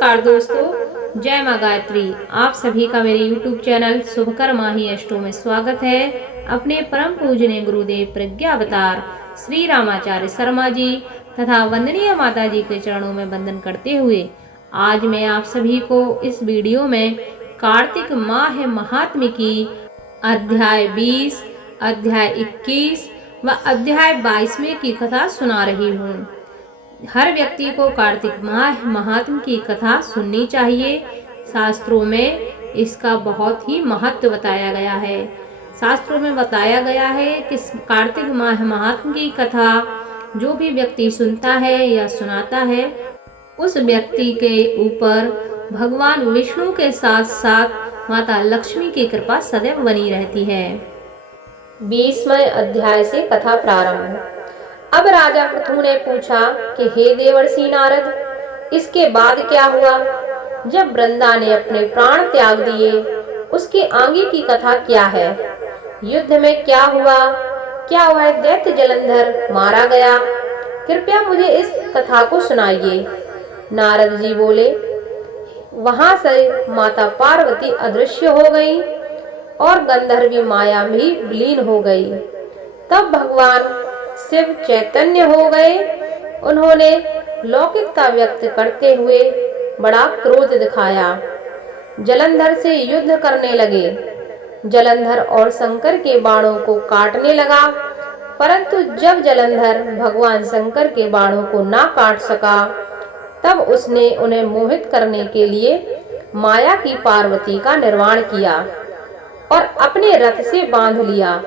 नमस्कार दोस्तों, जय माँ गायत्री। आप सभी का मेरे YouTube चैनल शुभकर्मा ही अष्टो में स्वागत है। अपने परम पूजनीय गुरुदेव प्रज्ञावतार श्री रामाचार्य शर्मा जी तथा वंदनीय माता जी के चरणों में वंदन करते हुए आज मैं आप सभी को इस वीडियो में कार्तिक माह महात्म्य की अध्याय 20, अध्याय 21 व अध्याय 22 की कथा सुना रही हूँ। हर व्यक्ति को कार्तिक माह महात्म्य की कथा सुननी चाहिए। शास्त्रों में इसका बहुत ही महत्व बताया गया है। शास्त्रों में बताया गया है कि कार्तिक माह महात्म्य की कथा जो भी व्यक्ति सुनता है या सुनाता है, उस व्यक्ति के ऊपर भगवान विष्णु के साथ साथ माता लक्ष्मी की कृपा सदैव बनी रहती है। 20वें अध्याय से कथा प्रारंभ। अब राजा पृथु ने पूछा कि हे देवर्षि नारद, इसके बाद क्या हुआ? जब वृंदा ने अपने प्राण त्याग दिए, उसके आगे की कथा क्या है? युद्ध में क्या हुआ? क्या वह दैत्य जलंधर मारा गया? कृपया मुझे इस कथा को सुनाइए। नारद जी बोले, वहां से माता पार्वती अदृश्य हो गई और गंधर्वी माया भी विलीन हो गई। तब भगवान शिव चैतन्य हो गए। उन्होंने लौकिकता व्यक्त करते हुए बड़ा क्रोध दिखाया। जलंधर से युद्ध करने लगे। जलंधर और शंकर के बाणों को काटने लगा, परंतु जब जलंधर भगवान शंकर के बाणों को ना काट सका, तब उसने उन्हें मोहित करने के लिए माया की पार्वती का निर्माण किया और अपने रथ से बांध लिया।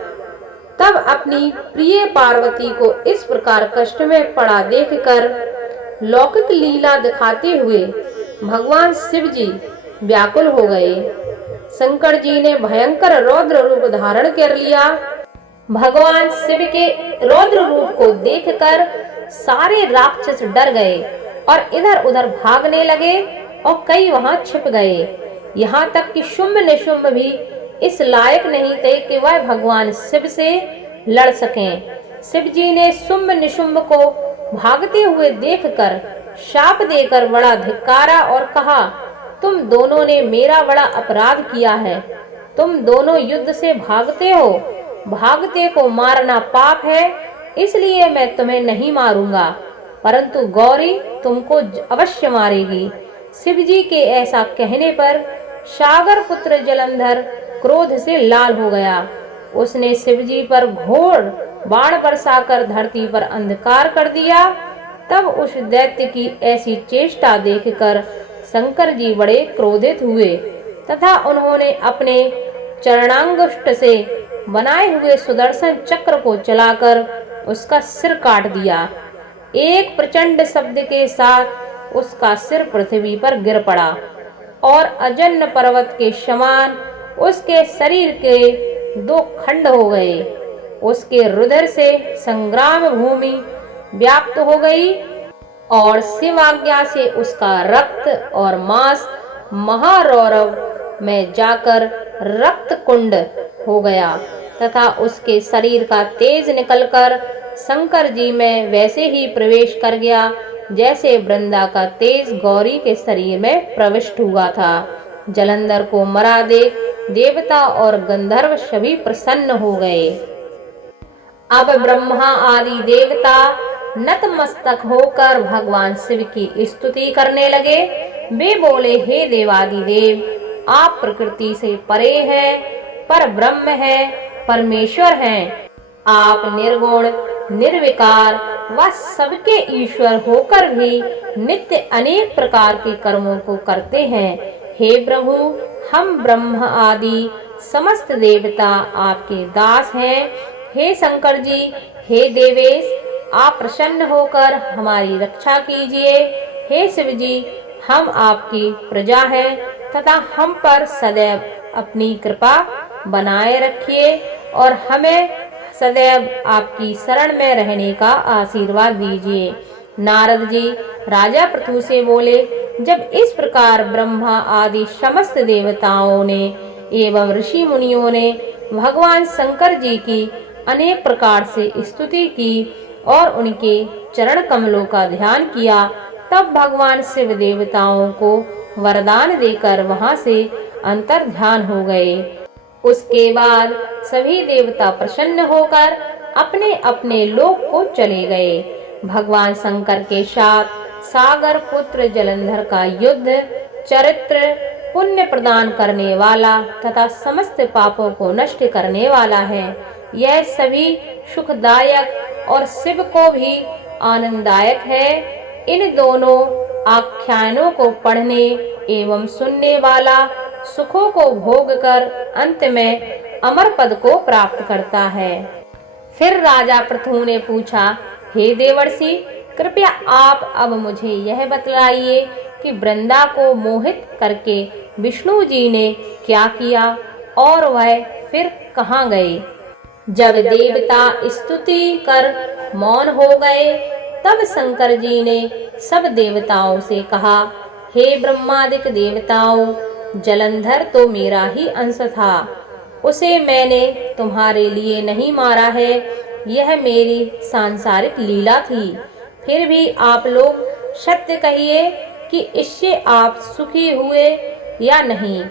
तब अपनी प्रिय पार्वती को इस प्रकार कष्ट में पड़ा देखकर लौकिक लीला दिखाते हुए भगवान शिव जी व्याकुल हो गए। शंकर जी ने भयंकर रौद्र रूप धारण कर लिया। भगवान शिव के रौद्र रूप को देखकर सारे राक्षस डर गए और इधर उधर भागने लगे और कई वहां छिप गए। यहाँ तक कि शुंभ निशुंभ भी इस लायक नहीं थे कि वह भगवान शिव से लड़ सकें। शिव जी ने शुंभ निशुंभ को भागते हुए देखकर शाप देकर बड़ा धिक्कारा और कहा, तुम दोनों ने मेरा बड़ा अपराध किया है। तुम दोनों युद्ध से भागते हो। भागते को मारना पाप है, इसलिए मैं तुम्हें नहीं मारूंगा, परंतु गौरी तुमको अवश्य मारेगी। शिव जी के ऐसा कहने पर सागर पुत्र जलंधर क्रोध से लाल हो गया। उसने शिव जी पर घोर बाण बरसाकर धरती पर अंधकार कर दिया। तब उस दैत्य की ऐसी चेष्टा देखकर शंकर जी बड़े क्रोधित हुए तथा उन्होंने अपने चरणांगुष्ठ से बनाए हुए सुदर्शन चक्र को चलाकर उसका सिर काट दिया। एक प्रचंड शब्द के साथ उसका सिर पृथ्वी पर गिर पड़ा और अजन्य पर्वत के समान उसके शरीर के दो खंड हो गए। उसके रुधिर से संग्राम भूमि व्याप्त हो गई और शिव आज्ञा से उसका रक्त और मांस महारौरव में जाकर रक्त कुंड हो गया तथा उसके शरीर का तेज निकलकर शंकर जी में वैसे ही प्रवेश कर गया जैसे वृंदा का तेज गौरी के शरीर में प्रविष्ट हुआ था। जलंधर को मरा देख देवता और गंधर्व सभी प्रसन्न हो गए। अब ब्रह्मा आदि देवता नतमस्तक होकर भगवान शिव की स्तुति करने लगे। वे बोले, हे देवादिदेव, आप प्रकृति से परे हैं, पर ब्रह्म है, परमेश्वर हैं। आप निर्गुण निर्विकार व सबके ईश्वर होकर भी नित्य अनेक प्रकार के कर्मों को करते हैं। हे प्रभु, हम ब्रह्म आदि समस्त देवता आपके दास हैं। हे शंकर जी, हे देवेश, आप प्रसन्न होकर हमारी रक्षा कीजिए। हे शिव जी, हम आपकी प्रजा हैं तथा हम पर सदैव अपनी कृपा बनाए रखिए और हमें सदैव आपकी शरण में रहने का आशीर्वाद दीजिए। नारद जी राजा पृथु से बोले, जब इस प्रकार ब्रह्मा आदि समस्त देवताओं ने एवं ऋषि मुनियों ने भगवान शंकर जी की अनेक प्रकार से स्तुति की और उनके चरण कमलों का ध्यान किया, तब भगवान शिव देवताओं को वरदान देकर वहां से अंतर्ध्यान हो गए। उसके बाद सभी देवता प्रसन्न होकर अपने अपने लोक को चले गए। भगवान शंकर के साथ सागर पुत्र जलंधर का युद्ध चरित्र पुण्य प्रदान करने वाला तथा समस्त पापों को नष्ट करने वाला है। यह सभी सुखदायक और शिव को भी आनंददायक है। इन दोनों आख्यानों को पढ़ने एवं सुनने वाला सुखों को भोग कर अंत में अमर पद को प्राप्त करता है। फिर राजा पृथु ने पूछा, हे देवर्षि, कृपया आप अब मुझे यह बतलाइए कि वृंदा को मोहित करके विष्णु जी ने क्या किया और वह फिर कहाँ गए। जब देवता स्तुति कर मौन हो गए, तब शंकर जी ने सब देवताओं से कहा, हे ब्रह्मादिक देवताओं, जलंधर तो मेरा ही अंश था। उसे मैंने तुम्हारे लिए नहीं मारा है, यह मेरी सांसारिक लीला थी। फिर भी आप लोग सत्य कहिए कि इससे आप सुखी हुए या नहीं।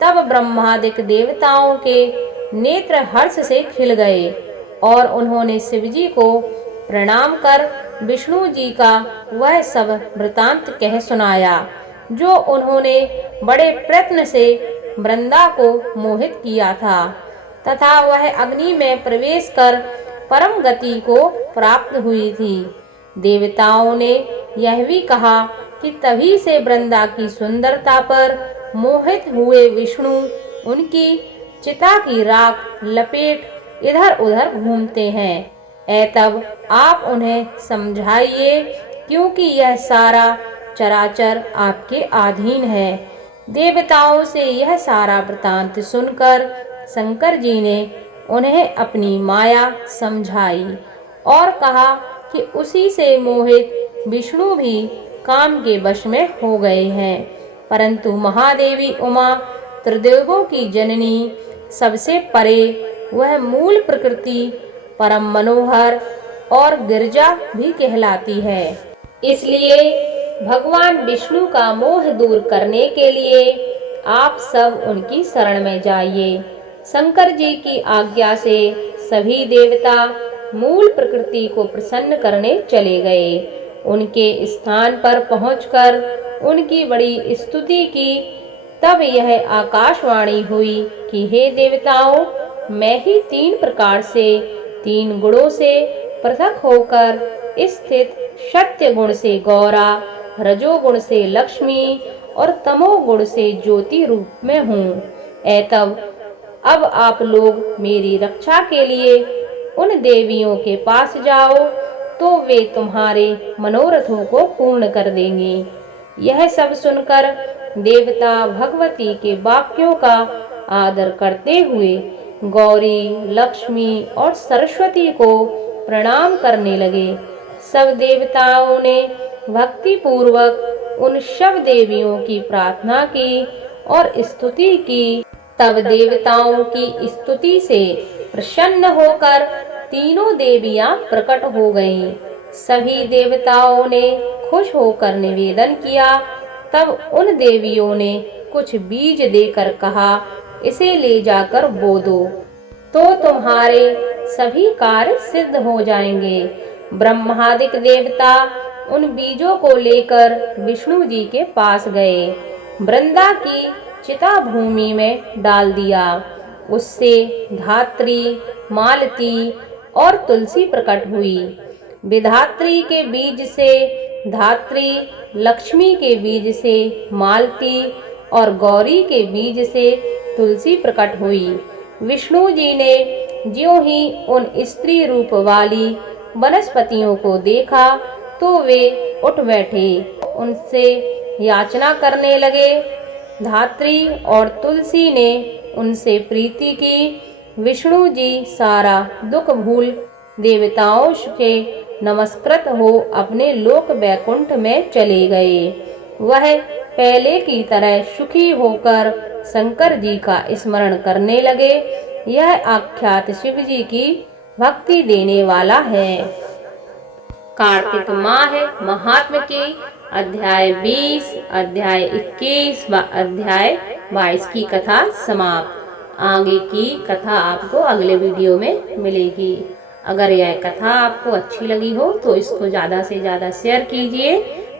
तब ब्रह्मादिक देवताओं के नेत्र हर्ष से खिल गए और उन्होंने शिवजी को प्रणाम कर विष्णु जी का वह सब वृतांत कह सुनाया जो उन्होंने बड़े प्रयत्न से वृंदा को मोहित किया था तथा वह अग्नि में प्रवेश कर परम गति को प्राप्त हुई थी। देवताओं ने यह भी कहा कि तभी से वृंदा की सुंदरता पर मोहित हुए विष्णु उनकी चिता की राख लपेट इधर उधर घूमते हैं। तब आप उन्हें समझाइए, क्योंकि यह सारा चराचर आपके अधीन है। देवताओं से यह सारा वृतांत सुनकर शंकर जी ने उन्हें अपनी माया समझाई और कहा कि उसी से मोहित विष्णु भी काम के वश में हो गए हैं। परंतु महादेवी उमा त्रिदेवों की जननी सबसे परे वह मूल प्रकृति परम मनोहर और गिरजा भी कहलाती है। इसलिए भगवान विष्णु का मोह दूर करने के लिए आप सब उनकी शरण में जाइए। शंकर जी की आज्ञा से सभी देवता मूल प्रकृति को प्रसन्न करने चले गए। उनके स्थान पर पहुंचकर उनकी बड़ी स्तुति की। तब यह आकाशवाणी हुई कि हे देवताओं, मैं ही 3 प्रकार से 3 गुणों से पृथक होकर स्थित सत्य गुण से गौरा, रजोगुण से लक्ष्मी और तमोगुण से ज्योति रूप में हूँ। तब अब आप लोग मेरी रक्षा के लिए उन देवियों के पास जाओ, तो वे तुम्हारे मनोरथों को पूर्ण कर देंगी। यह सब सुनकर देवता भगवती के वाक्यों का आदर करते हुए गौरी, लक्ष्मी और सरस्वती को प्रणाम करने लगे। सब देवताओं ने भक्ति पूर्वक उन सब देवियों की प्रार्थना की और स्तुति की। तब देवताओं की स्तुति से प्रसन्न होकर तीनों देवियां प्रकट हो गईं। सभी देवताओं ने खुश होकर निवेदन किया। तब उन देवियों ने कुछ बीज देकर कहा, इसे ले जाकर बो दो, तो तुम्हारे सभी कार्य सिद्ध हो जाएंगे। ब्रह्मादिक देवता उन बीजों को लेकर विष्णु जी के पास गए। वृंदा की चिता भूमि में डाल दिया। उससे धात्री, मालती और तुलसी प्रकट हुई। विधात्री के बीज से धात्री, लक्ष्मी के बीज से मालती और गौरी के बीज से तुलसी प्रकट हुई। विष्णु जी ने ज्यों ही उन स्त्री रूप वाली वनस्पतियों को देखा तो वे उठ बैठे, उनसे याचना करने लगे। धात्री और तुलसी ने उनसे प्रीति की। विष्णु जी सारा दुख भूल देवताओं के नमस्कृत हो अपने लोक वैकुंठ में चले गए। वह पहले की तरह सुखी होकर शंकर जी का स्मरण करने लगे। यह आख्यात शिव जी की भक्ति देने वाला है। कार्तिक माह महात्म की अध्याय 20, अध्याय 21 व अध्याय 22 की कथा समाप्त। आगे की कथा आपको अगले वीडियो में मिलेगी। अगर यह कथा आपको अच्छी लगी हो तो इसको ज़्यादा से ज़्यादा शेयर कीजिए,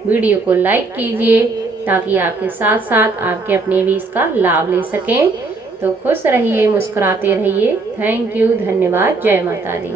वीडियो को लाइक कीजिए, ताकि आपके साथ साथ आपके अपने भी इसका लाभ ले सकें। तो खुश रहिए, मुस्कुराते रहिए। थैंक यू, धन्यवाद। जय माता दी।